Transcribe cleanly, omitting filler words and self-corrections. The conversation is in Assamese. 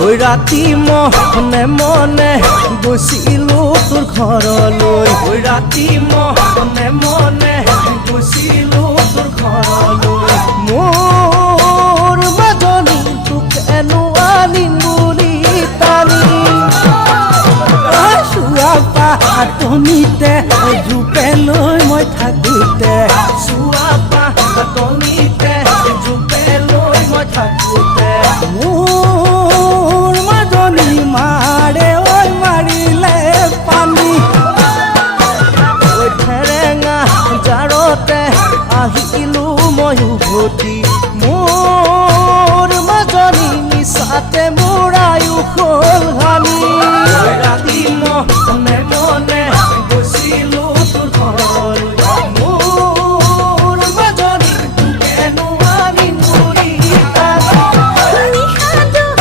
ঐ ৰাতি মনে মনে গৈছিলোঁ তোৰ ঘৰলৈ ঐ ৰাতি মনে মনে গৈছিলোঁ তোৰ ঘৰলৈ মোৰ মাজনী তোক এনো আনিম বুলি টানি চোৱা পাতনিতে জোপে লৈ মই থাকোঁতে চোৱা পাতনিতে জোপে লৈ মই থাকোঁতে মোৰ মাজনী মাৰে ঐ মাৰিলে পানী ঐ ঠেৰেঙা জাৰতে আহিলোঁ মই উভতি মোৰ মাজনী মিছাতে